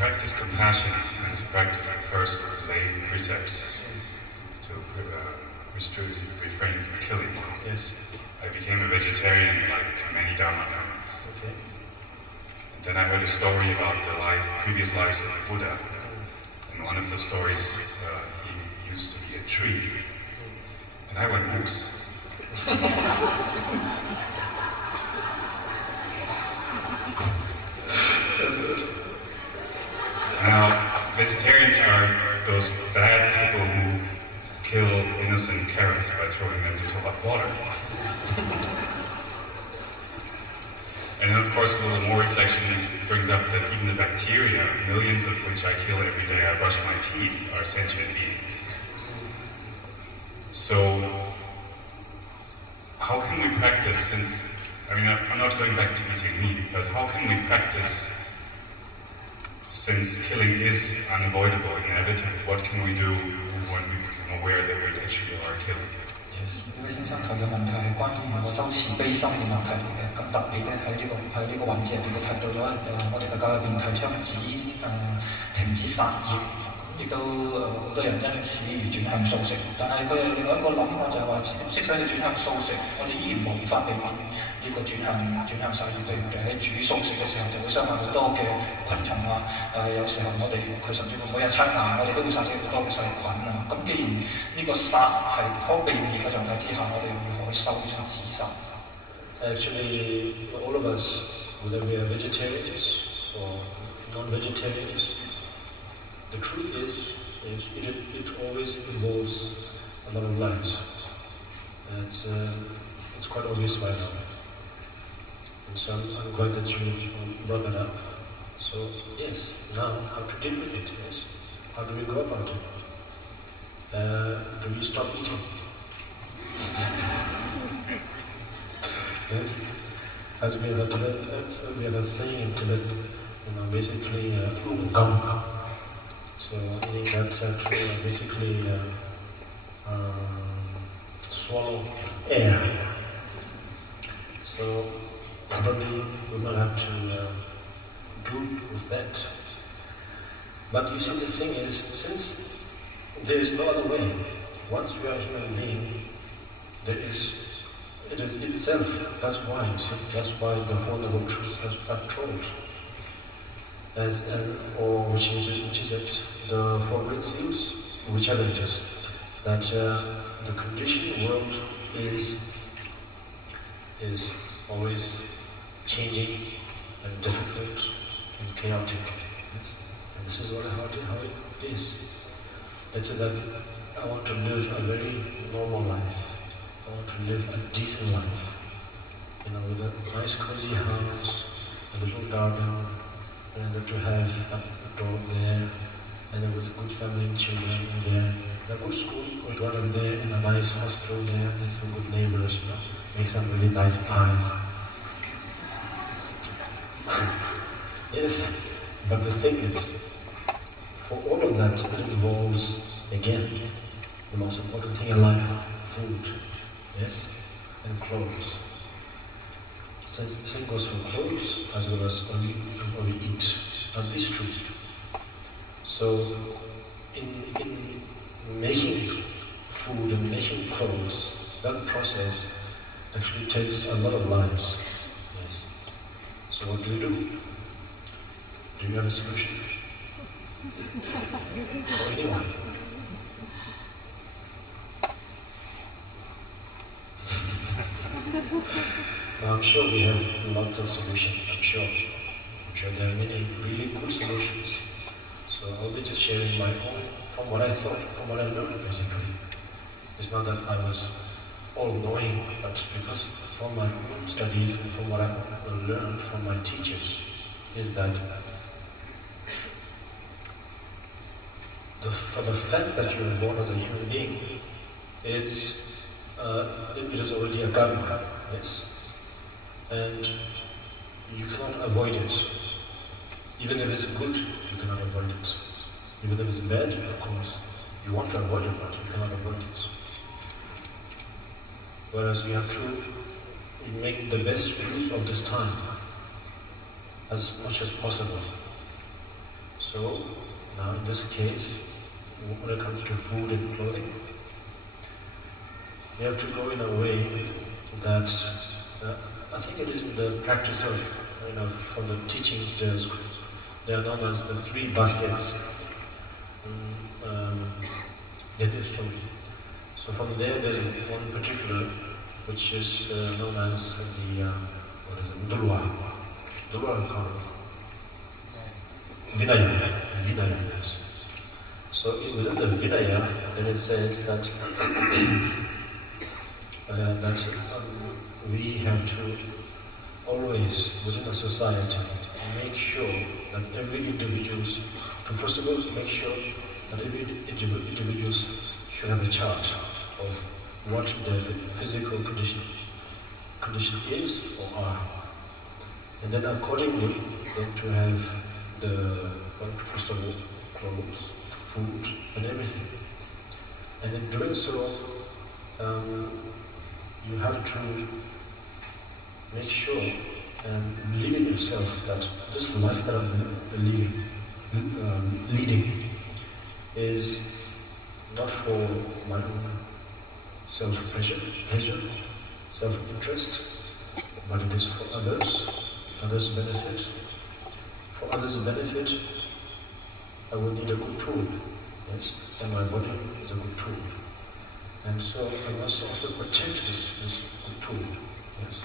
practice compassion and to practice the first of the lay precepts, to refrain from killing. Yes. I became a vegetarian like many Dharma friends. Okay. And then I heard a story about the previous lives of the Buddha. In one of the stories, he used to be a tree. And I went, oops. Now, vegetarians are those bad people who kill innocent carrots by throwing them into hot water. And then, of course, a little more reflection brings up that even the bacteria, millions of which I kill every day I brush my teeth, are sentient beings. So, how can we practice since, I'm not going back to eating meat, but how can we practice since killing is unavoidable, inevitable? What can we do when we become aware that we actually are killing? 呢位先生提嘅問題係關於我修慈悲心嘅問題嚟嘅，咁特別咧喺呢個環節入邊，佢提到咗我哋嘅教入邊提倡停止殺業，亦都好多人因此而轉向素食。但係佢有另外一個諗法就係話，即使你轉向素食，我哋依然無法避免呢個轉向殺業。譬如我哋喺煮素食嘅時候，就會傷害好多嘅昆蟲啊。有時候佢甚至乎每日刷牙，我哋都會殺死好多嘅細菌啊。咁既然呢個殺係可避免嘅狀態之下，我哋又如何去修呢種止殺 ？Actually, all of us, whether we are vegetarians or non-vegetarians, the truth is it always involves a lot of lies. It's quite obvious by now. And so I'm glad that you brought that up. So yes, now how to deal with it, yes? How do we go about it? Do we stop eating? Yes? As we have a saying in Tibet, basically, gum. So meaning that basically swallow air. So probably we will have to do with that. But you see, the thing is, since there is no other way, once we are a human being, it is itself. That's why, you see, that's why the Four Noble Truths are told. Which is it, the Four Great Seals, whichever it is, that the conditioned world is always changing and difficult and chaotic. Yes? And this is how it is. Let's say that I want to live a very normal life. I want to live a decent life. With a nice cozy house, a little garden, and to have a dog there, and there was a good family and children in there, and a good school with one in there, and a nice hospital there, and some good neighbors, make some really nice pies. Yes, but the thing is, for all of that, it involves, again, the most important thing in life, food, yes, and clothes. Since the same goes for clothes as well as what we eat, and this true. So, in making food and making clothes, that process actually takes a lot of lives. Yes. So what do? Do you have a solution? Or anyone? I'm sure we have lots of solutions, I'm sure there are many really good solutions. So I'll be just sharing my own, from what I thought, from what I learned basically. It's not that I was all-knowing, but because from my own studies and from what I learned from my teachers, is that for the fact that you are born as a human being, it is already a karma, yes? And you cannot avoid it. Even if it's good, you cannot avoid it. Even if it's bad, of course, you want to avoid it, but you cannot avoid it. Whereas you have to make the best use of this time as much as possible. So, now in this case, when it comes to food and clothing, you have to go in a way that, I think it is in the practice of, from the teachings, they are known as the 3 baskets. So from there is one particular which is known as the Dulwa. Vinaya. Yes. So within the Vinaya, then it says that we have to always, within a society, make sure that every individuals, to first of all make sure that every individuals should have a chart of what their physical condition is or are. And then accordingly, then to have first of all, clothes, food, and everything. And in doing so, you have to make sure and believe in yourself that this life that I'm leading is not for my own self-pleasure, self-interest, but it is for others' benefit. For others' benefit, I will need a good tool, yes, and my body is a good tool. And so I must also protect this good tool, yes.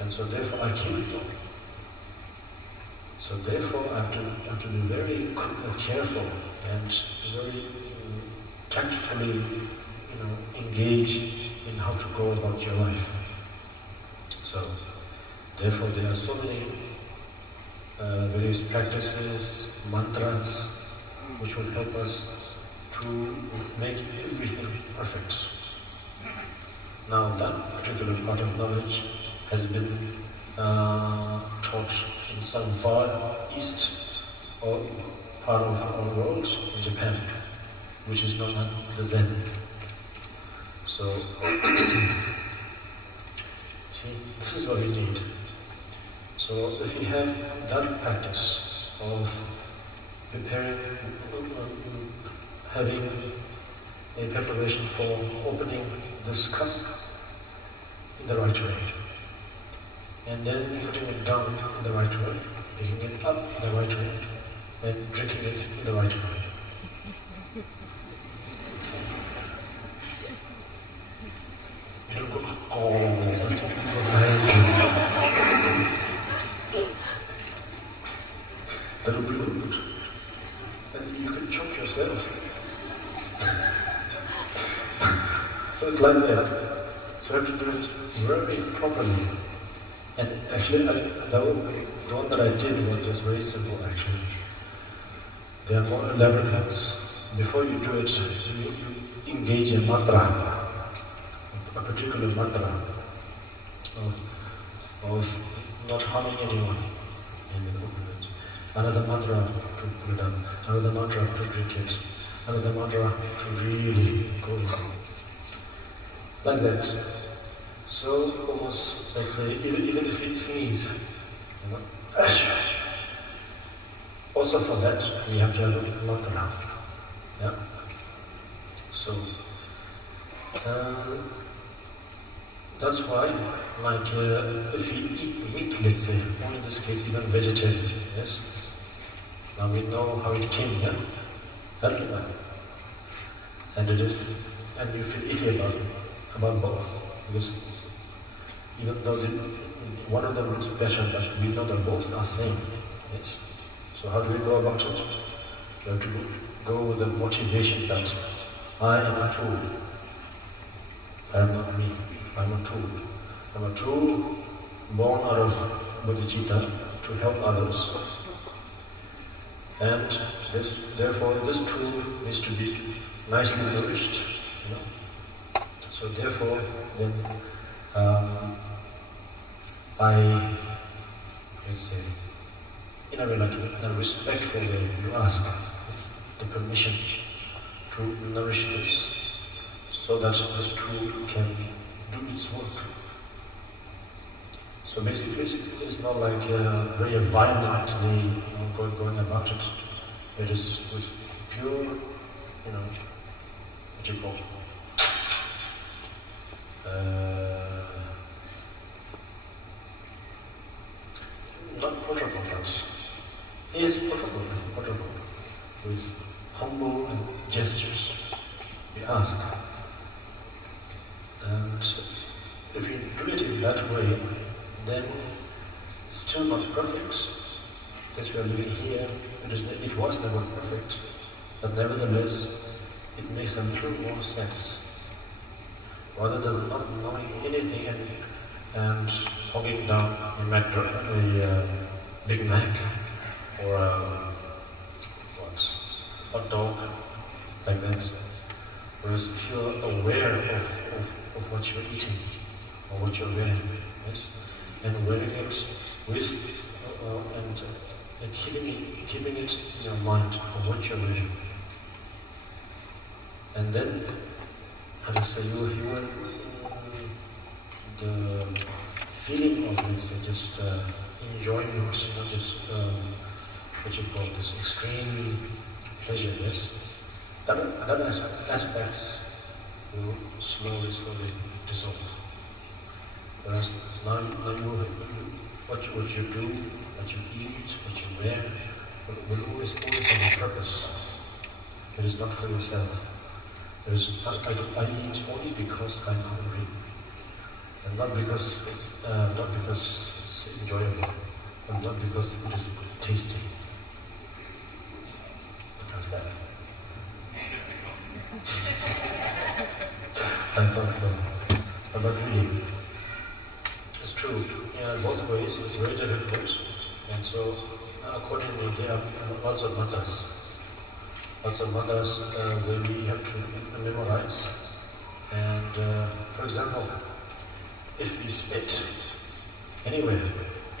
And so therefore I keep it. So therefore I have to be very careful and very tactfully, engage in how to go about your life. So therefore there are so many various practices, mantras, which will help us to make everything perfect. Now that particular part of knowledge has been taught in some far east or part of our world, in Japan, which is known as the Zen. So, see, this is what we need. So if we have that practice of preparing, having a preparation for opening this cup in the right way, and then putting it down in the right way, picking it up in the right way, and drinking it in the right way. You don't go, that will be good. And you can choke yourself. So it's like that. So I have to do it very properly. And actually, the one that I did was just very simple actually. There are more elaborate ones. Before you do it, you engage in mantra, a particular mantra of not harming anyone. Another mantra to put it up, another mantra to drink it, another mantra to really go in. Like that. So almost, let's say, even if we sneeze, also for that we have to have a mantra. Yeah. So that's why, like, if we eat meat, let's say, or in this case even vegetarian, yes. Now we know how it came, yeah? And it is, and you feel iffy about both, because even though one of them looks better, but we know that both are same, yes? So how do we go about it? We have to go with the motivation that I am a tool. I am not me. I am a tool. I am a tool born out of bodhicitta to help others. And therefore this tool needs to be nicely nourished. So therefore then let's say, in a way, like in a respectful way, you ask the permission to nourish this so that this tool can do its work. So basically, it's not like very violently going about it. It is with pure, what you call not protocol, but yes, protocol, with humble gestures. We ask, and if you do it in that way, then it's still not perfect. That we are living here, it was never perfect, but nevertheless, it makes a little more sense. Rather than not knowing anything and hogging down a Big Mac or a hot dog like that. Whereas if you're aware of what you're eating or what you're wearing, yes, and wearing it with and keeping it in your mind of what you're wearing, and then how to say you the feeling of this and just enjoying it, not just what you call this extreme pleasure, yes. That aspects will slowly dissolve. Whereas now what you do, what you eat, what you wear, will always have a purpose. It is not for yourself. I eat only because I'm hungry, and not because it's enjoyable, and not because it is tasty. How's that? I thought so. But really, it's true. In both ways, it's very difficult, and so accordingly, there are lots of matters. Where we have to memorize. And for example, if we spit anywhere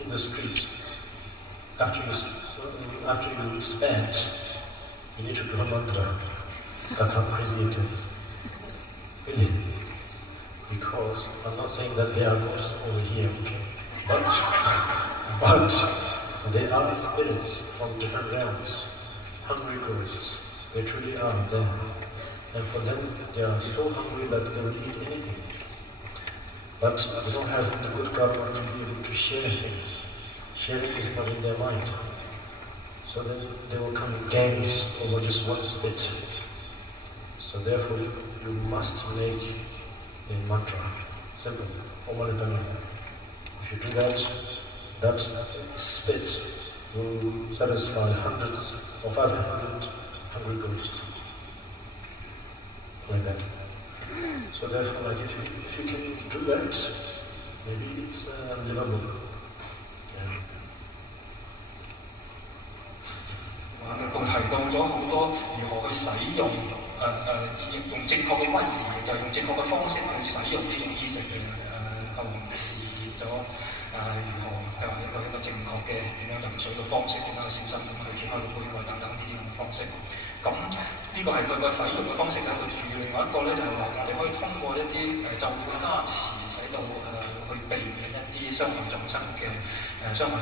in the street, after you spat, you need to do a mantra. That's how crazy it is. Really. Because I'm not saying that there are ghosts over here, okay? But there are spirits from different realms, hungry ghosts. They truly are there. And for them, they are so hungry that they will eat anything. But they don't have the good karma to be able to share things. Sharing is not in their mind. So then they will come in gangs over just one spit. So therefore, you must make a mantra. Simple. Om Mani Padme. If you do that, that spit will satisfy hundreds or 500 hungry ghosts. Like that. So therefore, like if you can do that, maybe it's livable. Yeah. 共提到咗好多如何去使用用正確嘅威儀，就係用正確嘅方式去使用呢種衣食嘅阿黃示現咗如何係話一個正確嘅點樣飲水嘅方式，點樣去小心咁去揭開個杯蓋等等呢啲咁嘅方式。咁呢個係佢個使用嘅方式喺度住。另外一個咧就係話我哋可以通過一啲咒語嘅加持，使到去避免一啲傷害眾生嘅行為。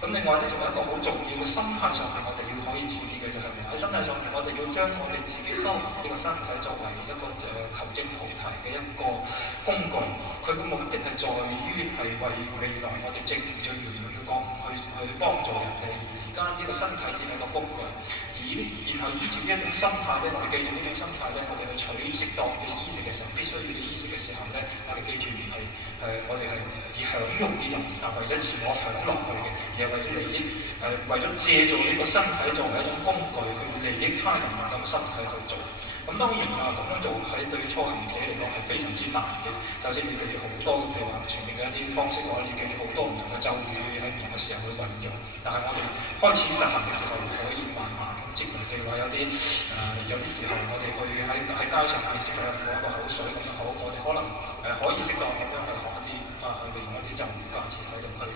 咁另外咧，仲有一個好重要嘅心態上面，我哋要可以注意嘅就係喺心態上面，我哋要將我哋自己修行呢個身體作為一個求證菩提嘅一個工具。佢嘅目的係在於係為未來我哋證悟咗圓滿嘅覺悟去幫助人哋。而家呢個身體只係一個工具，然後依住呢一種心態咧，我哋記住呢種心態咧，我哋去取適當嘅衣食嘅時候，必須要嘅衣食嘅時候咧，我哋記住係我哋係以享用呢種為咗自我享落去嘅，而係為咗利益為咗借助呢個身體作為一種工具去利益他人咁嘅身體去做。咁當然咁樣做喺對初行者嚟講係非常之難嘅。首先要記住好多譬如話傳譯嘅一啲方式嘅話，要記住好多唔同嘅咒語喺唔同嘅時候去運用。但係我哋開始實行嘅時候，可以慢慢咁積累。譬如話有啲時候，我哋去喺街上面接受任何一個口水咁都好，我哋可能可以適當咁樣去學一啲利用一啲咒語加持，使到佢